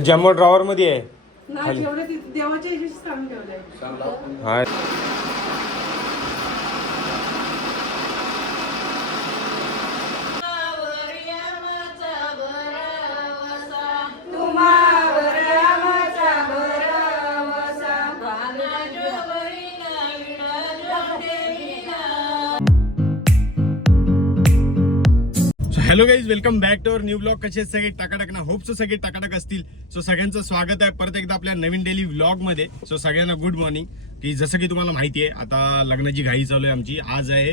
Jumbo drawer मध्ये आहे. देवाच्या हा. Hello guys welcome back to our new blog कसे सगळे? टाकाटक ना होप सगळे टाकाटक असतील. सो सगळ्यांचं स्वागत आहे परत एकदा आपल्या नवीन डेली व्लॉगमध्ये. सो सगळ्यांना गुड मॉर्निंग की जसं की तुम्हाला माहिती आहे आता लग्नाची घाई चालू आहे आमची. आज आहे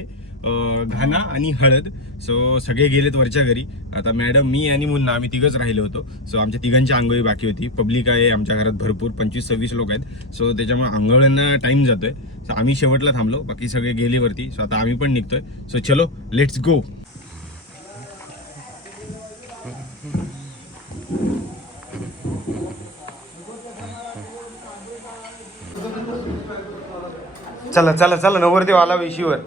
घाना आणि हळद. सो सगळे गेलेत वरच्या घरी. आता मॅडम मी आणि मुन्ना आम्ही तिघंच राहिलो होतो. सो आमच्या तिघांची आंघोळी बाकी होती. पब्लिक आहे आमच्या घरात भरपूर पंचवीस सव्वीस लोक आहेत. सो त्याच्यामुळे आंघोळ्यांना टाईम जातोय. सो आम्ही शेवटला थांबलो. बाकी सगळे गेले वरती. सो आता आम्ही पण निघतोय. सो चलो लेट्स गो चला चला चला नवरदेव आला वेशीवर.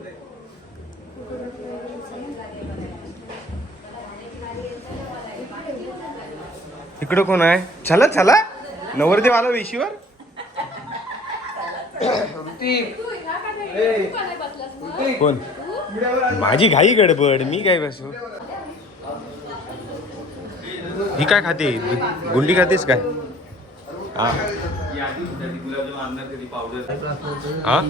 इकडं कोण आहे? चला चला. नवरदेव आला वेशीवर. कोण? माझी घाई गडबड मी काय बसू? ही काय खाते? गुंडी खातेस काय? हा. हा?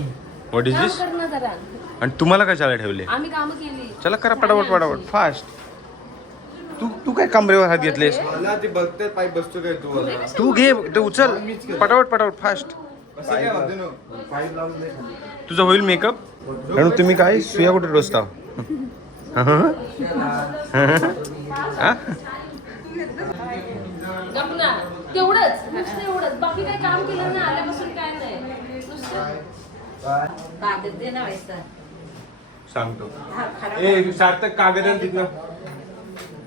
व्हॉट इज दिस आणि तुम्हाला कशाला ठेवले? आम्ही काम केली. चला करा पटापट पटापट. फास्ट तू तू काय कमरेवर हात घेतलेस? मला ते बघते पाय बसतो काय तू? आता तू घे ते उचल. पटापट पटापट फास्ट. तुझं होईल मेकअप आणि तुम्ही काय? सुया कुठे टोचता? हा? तेवढंच नुसतं एवढंच बाकी काही काम केलं ना आल्यापासून काय नाही नुसतं कागद दे ना व्हायचा सांगतो ए सार्थक कागद आण तिथनं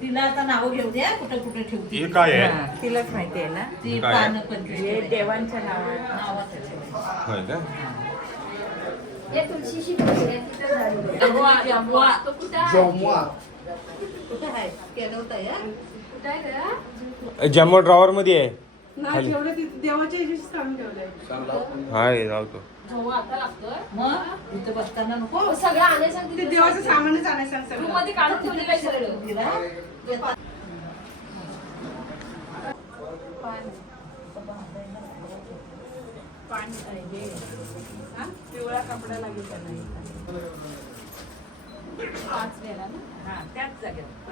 तिला आता नाव घेऊ द्या कुठं कुठं ठेवते हे काय आहे? हा, तिलाच माहिती आहे ना ती काय आहे? पानं हे देवांच्या नावाचं ठेवायचं. होय का हे तुळशीची तुळशी आहे, तिथं झाली. जमवा, जमवा. तो कुठं आहे? जमवा. कुठे आहे केलं आहे रे? जम्बो ड्रॉवर मध्ये आहे. नाही ठेवलं तिथे देवाच्या ह्याच्याशीच काढून ठेवलंय. हाय लावतो झोंबा आता लागतोय. मग? इथं बसताना नको. सगळं आणायला सांग ते तिथे देवाचं सामानच आणायचं सांग रूम सगळं. मध्ये काढून ठेवले काय सगळं. तिला येतात. पिवळा कपडा लागेल त्यांना पाच वेळा ना? हा त्याच जागेवर.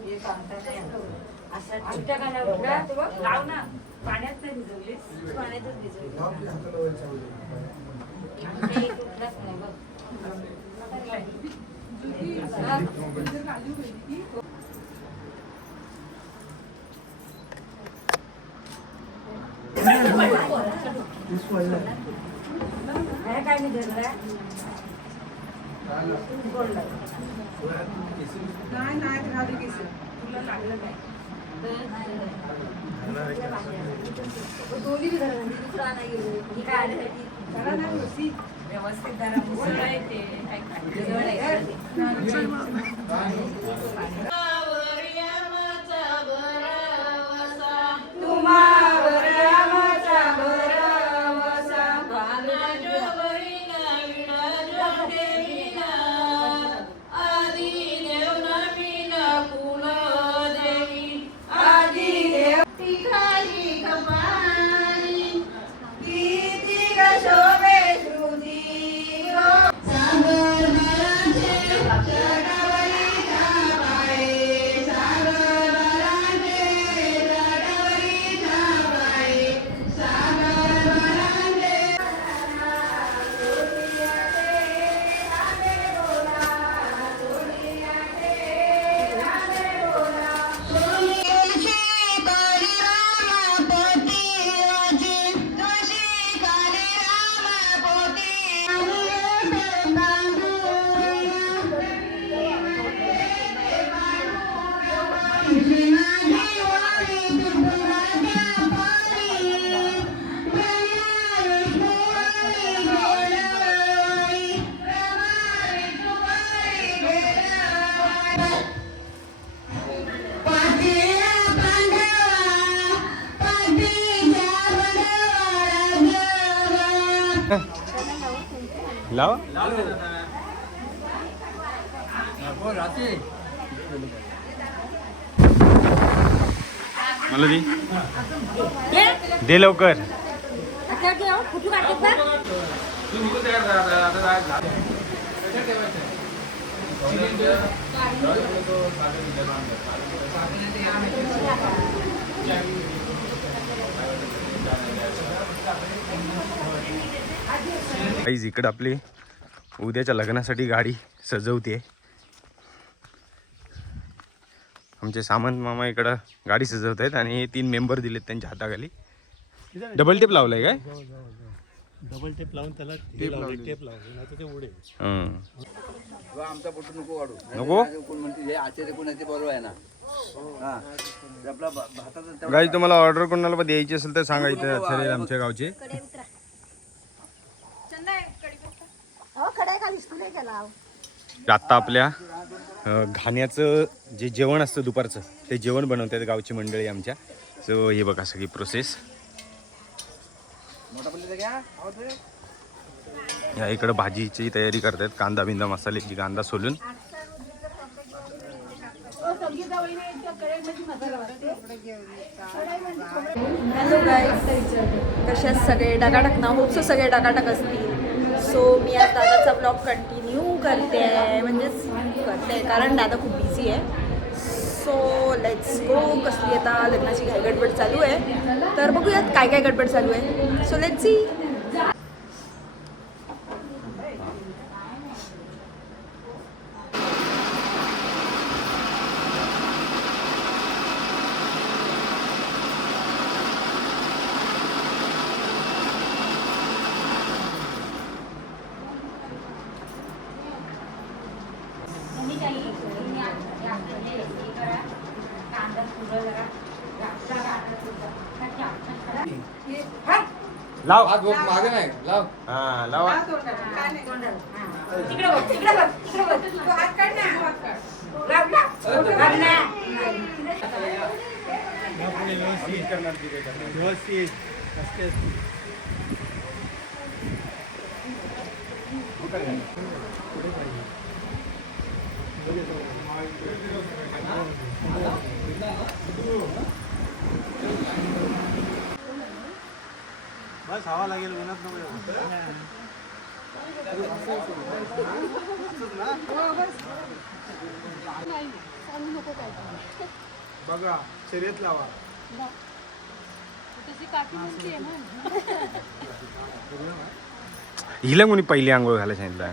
हे सांगता लाव ना पाण्यात नाही भिजवलीस पाण्यातच भिजवली. नाही बघ काय काय नाही धरलं नाही नाही राहू दे. तुला लागलं दोन्ही. ही होती. व्यवस्थित जरा मुसळ लावा मला दे दे लवकर काहीच इकडं आपली उद्याच्या लग्नासाठी गाडी सजवते आमचे सामंत मामा इकडं गाडी सजवत आहेत आणि हे तीन मेंबर दिलेत त्यांच्या हाताखाली. डबल टेप लावलाय काय? डबल टेप लावून त्याला टेप लावले टेप लावले नाही ते उडेल. हं. आमचा फोटो नको वाढू. नको? कोण म्हणते हे आचार्य कोणाचे बरोबर आहे ना. हा. गाडी तुम्हाला ऑर्डर कोणाला पण द्यायची असेल तर सांगा इथं आमच्या गावचे. आत्ता आपल्या अं, घाण्याचं जे जेवण असतं दुपारचं ते जेवण बनवतात गावची मंडळी आमच्या. सो हे बघा सगळी प्रोसेस. या इकडं भाजीची तयारी करतात कांदा बिंदा मसाल्याची कांदा सोलून. हॅलो गाईज कशात सगळे? डागाटक ना? होपसो सगळे डागाटक असतील. सो मी आज दादाचा ब्लॉग कंटिन्यू करते आहे. म्हणजेच करते आहे कारण दादा खूप बिझी आहे. सो लेट्स गो कसली आता लग्नाची घाई गडबड चालू आहे. तर बघूयात काय काय गडबड चालू आहे. सो लेट्स सी लाव. आज बघ मागे नाही. लाव. हा लावा. तिकडे बघ तिकडे बघ तिकडे बघ. तू हात काढ ना. लाव, लाव. लाव ना. व्यवस्थित असते बस हवा लागेल उन्हात नको बघा शर्यत लावा. हिला कोणी पहिली आंघोळ घालायला सांगितलं?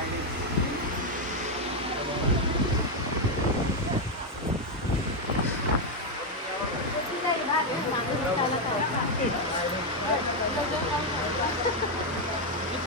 mileage.